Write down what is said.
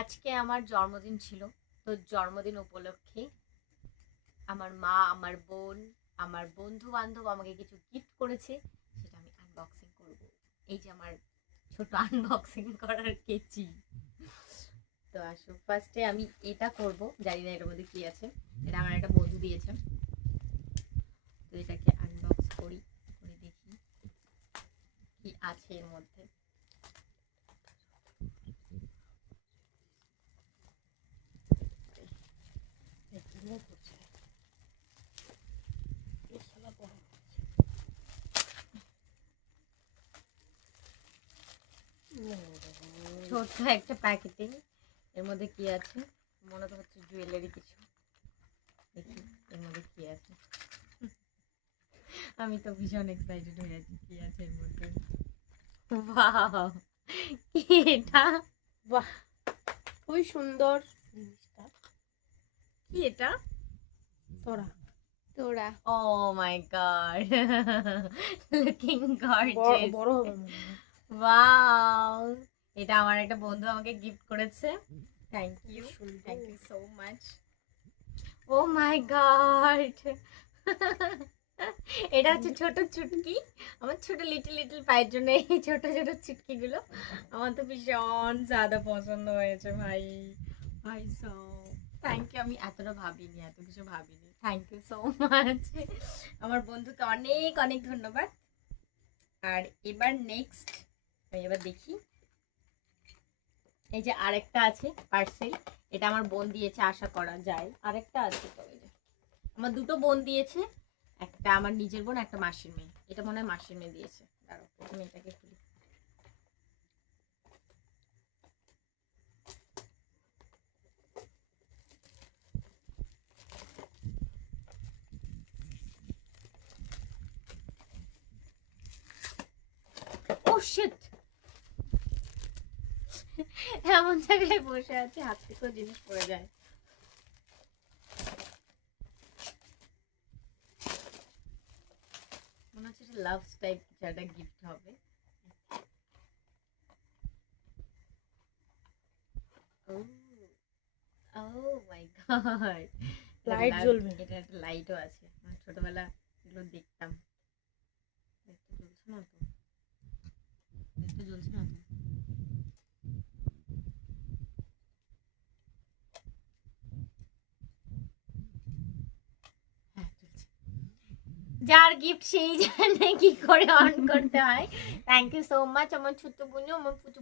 আজকে আমার জন্মদিন ছিল। তো জন্মদিন উপলক্ষে আমার মা, আমার বোন, আমার বন্ধু-বান্ধব আমাকে কিছু গিফট করেছে। সেটা আমি আনবক্সিং করব। এই যে আমার ছোট আনবক্সিং করার কেচি। তো আসো ফার্স্টে আমি এটা করব। জানি না এটার মধ্যে কি আছে। এটা আমার একটা বন্ধু দিয়েছে। তো এটাকে আনবক্স করি, করে দেখি কি আছে এর মধ্যে। ছোট্ট একটা প্যাকেটিং। এর মধ্যে কি আছে? মনে তো হচ্ছে জুয়েলারি কিছু। দেখি এর মধ্যে কি আছে। আমি তো ভীষণ এক্সাইটেড হয়ে আছি কি আছে এর মধ্যে। ওয়াও! কি এটা? বাহ, খুবই সুন্দর জিনিসটা। কি এটা? তোরা তোরা ও মাই গড! লুকিং বড় গর্জিয়াস। বড় হবে মনে হয়। ওয়াও! এটা আমার একটা বন্ধু আমাকে গিফট করেছে। Thank you. সুন্দর। Thank you so much. Oh my god! এটা হচ্ছে ছোট চুটকি। আমার ছোট লিটল লিটল পায়ের জন্য এই ছোট ছোট চুটকিগুলো আমার তো ভীষণ জাদা পছন্দ হয়েছে ভাই। ভাই সো থ্যাংক ইউ। আমি এতটা ভাবিনি, এত কিছু ভাবিনি। Thank you so much. আমার বন্ধুকে অনেক অনেক ধন্যবাদ। আর এবার নেক্সট আমি এবার দেখি। এই যে আরেকটা আছে পার্সেল। এটা আমার বোন দিয়েছে, আশা করা যায়। আরেকটা আছে তো, এই যে আমার দুটো বোন দিয়েছে। একটা আমার নিজের বোন, একটা মাসির মেয়ে। এটা মনে হয় মাসির মেয়ে দিয়েছে। দাঁড়াও প্রথমে এটাকে খুলি। ও শিট! এমন জায়গায় বসে আছে হাত থেকেও জিনিস পড়ে যায়। মনে হচ্ছে এটা লাভ টাইপ কিছু একটা গিফট হবে। ও ও মাই গড! লাইট জ্বলবে। এটা একটা লাইটও আছে। ছোটবেলা এগুলো দেখতাম। দেখতে জ্বলছে না তো? দেখতে জ্বলছে না তো? হ্যাঁ জ্বলছে। যার গিফট সেই জানে কি করে অন করতে হয়। থ্যাংক ইউ সো মাচ আমার ছোট্ট বোনু, আমার পুচু